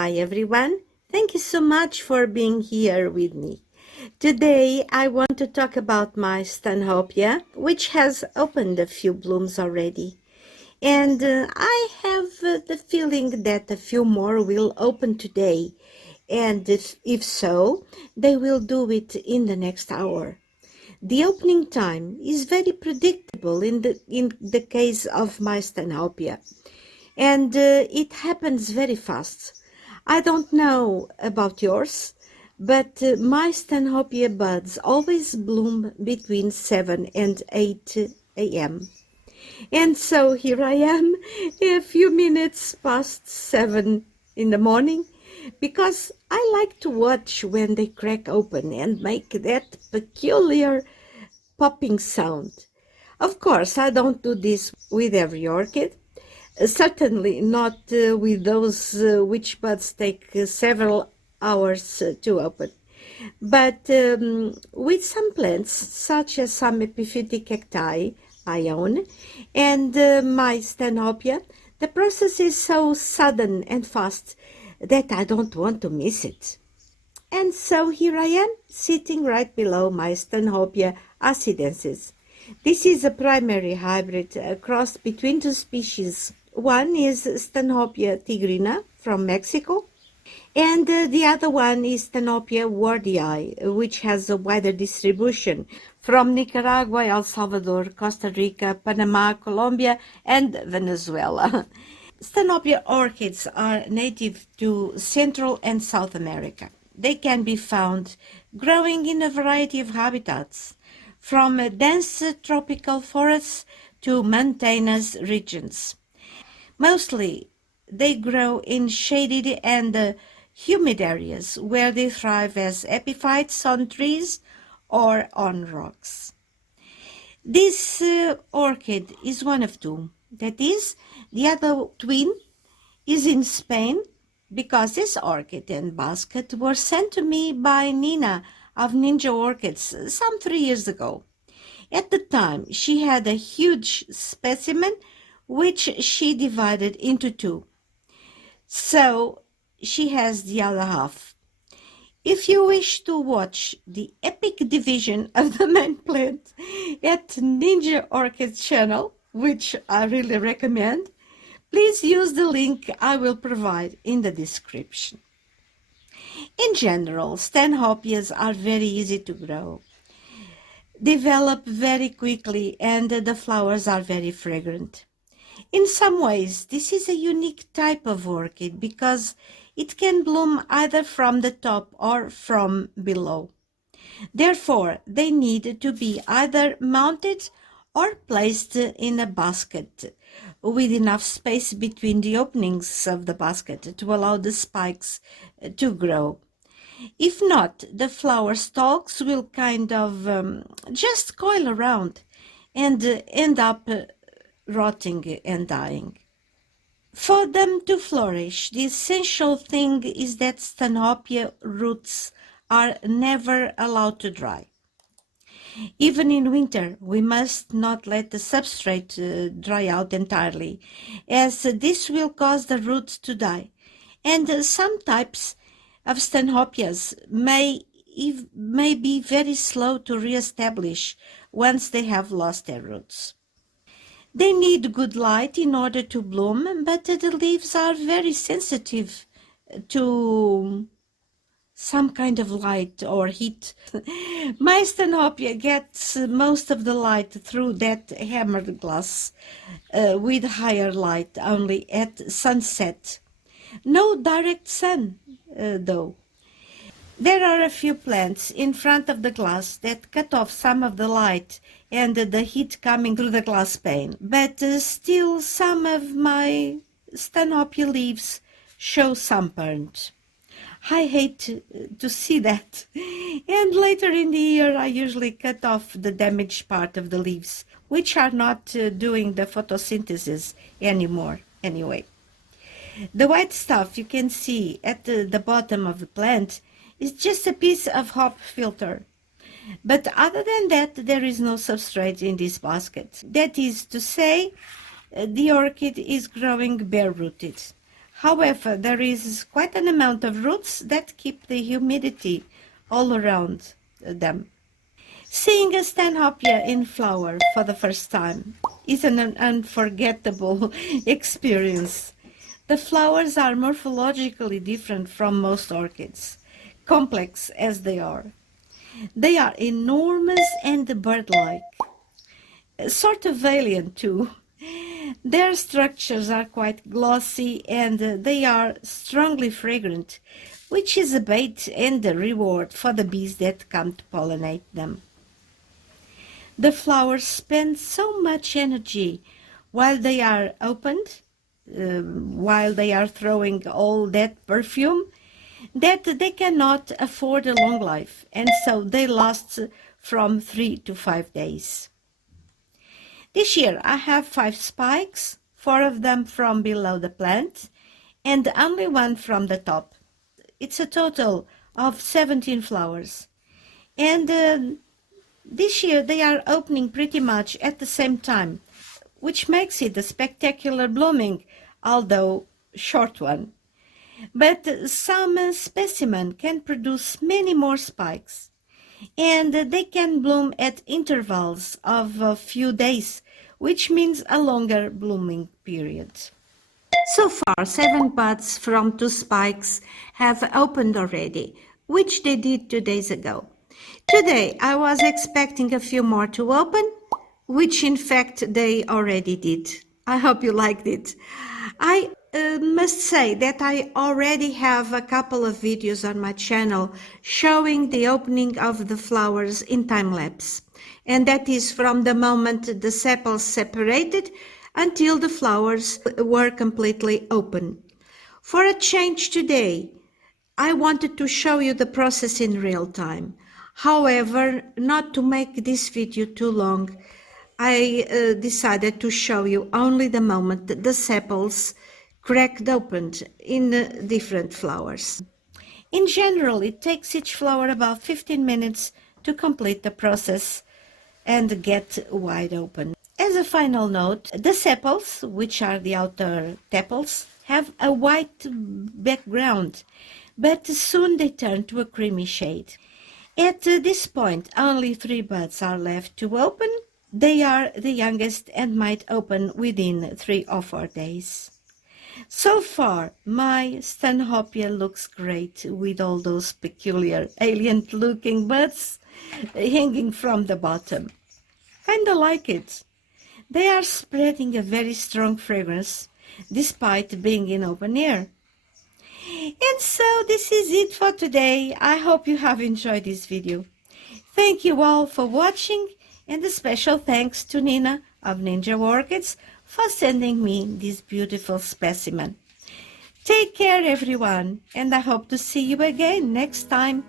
Hi everyone, thank you so much for being here with me. Today I want to talk about my Stanhopea, which has opened a few blooms already. And I have the feeling that a few more will open today, and if so, they will do it in the next hour. The opening time is very predictable in the case of my Stanhopea, and it happens very fast. I don't know about yours, but my Stanhopea buds always bloom between 7 and 8 a.m. And so here I am, a few minutes past 7 in the morning, because I like to watch when they crack open and make that peculiar popping sound. Of course, I don't do this with every orchid, certainly not with those which buds take several hours to open. But with some plants, such as some epiphytic cacti I own, and my Stanhopea, the process is so sudden and fast that I don't want to miss it. And so here I am, sitting right below my Stanhopea assidensis. This is a primary hybrid, a cross between two species. One is Stanhopea tigrina from Mexico, and the other one is Stanhopea wardii, which has a wider distribution from Nicaragua, El Salvador, Costa Rica, Panama, Colombia, and Venezuela. Stanhopea orchids are native to Central and South America. They can be found growing in a variety of habitats, from dense tropical forests to mountainous regions. Mostly, they grow in shaded and humid areas where they thrive as epiphytes on trees or on rocks. This orchid is one of two. That is, the other twin is in Spain, because this orchid and basket were sent to me by Nina of Ninja Orchids some 3 years ago. At the time, she had a huge specimen which she divided into two. So she has the other half. If you wish to watch the epic division of the main plant at Ninja Orchid channel, which I really recommend, please use the link I will provide in the description. In general, Stanhopeas are very easy to grow, develop very quickly, and the flowers are very fragrant. In some ways, this is a unique type of orchid because it can bloom either from the top or from below. Therefore, they need to be either mounted or placed in a basket with enough space between the openings of the basket to allow the spikes to grow. If not, the flower stalks will kind of just coil around and end up rotting and dying. For them to flourish, the essential thing is that Stanhopea roots are never allowed to dry. Even in winter, we must not let the substrate dry out entirely, as this will cause the roots to die, and some types of Stanhopeas may be very slow to re-establish once they have lost their roots. They need good light in order to bloom, but the leaves are very sensitive to some kind of light or heat. My Stanhopea gets most of the light through that hammered glass, with higher light only at sunset. No direct sun, though. There are a few plants in front of the glass that cut off some of the light and the heat coming through the glass pane, but still some of my Stanhopea leaves show sunburnt. I hate to see that, and later in the year I usually cut off the damaged part of the leaves, which are not doing the photosynthesis anymore anyway. The white stuff you can see at the bottom of the plant is just a piece of hop filter. But other than that, there is no substrate in this basket. That is to say, the orchid is growing bare-rooted. However, there is quite an amount of roots that keep the humidity all around them. Seeing a Stanhopea in flower for the first time is an unforgettable experience. The flowers are morphologically different from most orchids, complex as they are. They are enormous and bird-like, sort of alien too. Their structures are quite glossy and they are strongly fragrant, which is a bait and a reward for the bees that come to pollinate them. The flowers spend so much energy while they are opened, while they are throwing all that perfume, that they cannot afford a long life, and so they last from 3 to 5 days. This year I have 5 spikes, 4 of them from below the plant, and only 1 from the top. It's a total of 17 flowers. And this year they are opening pretty much at the same time, which makes it a spectacular blooming, although short one. But some specimen can produce many more spikes, and they can bloom at intervals of a few days, which means a longer blooming period. So far, 7 buds from 2 spikes have opened already, which they did 2 days ago. Today, I was expecting a few more to open, which in fact they already did. I hope you liked it. I must say that I already have a couple of videos on my channel showing the opening of the flowers in time-lapse, and that is from the moment the sepals separated until the flowers were completely open. For a change today, I wanted to show you the process in real time. However, not to make this video too long, I decided to show you only the moment the sepals cracked open in different flowers. In general, it takes each flower about 15 minutes to complete the process and get wide open. As a final note, the sepals, which are the outer tepals, have a white background, but soon they turn to a creamy shade. At this point, only 3 buds are left to open. They are the youngest and might open within 3 or 4 days. So far, my Stanhopea looks great with all those peculiar alien-looking buds hanging from the bottom. Kinda like it. They are spreading a very strong fragrance despite being in open air. And so this is it for today. I hope you have enjoyed this video. Thank you all for watching, and a special thanks to Nina of Ninja Orchids for sending me this beautiful specimen. Take care everyone, and I hope to see you again next time.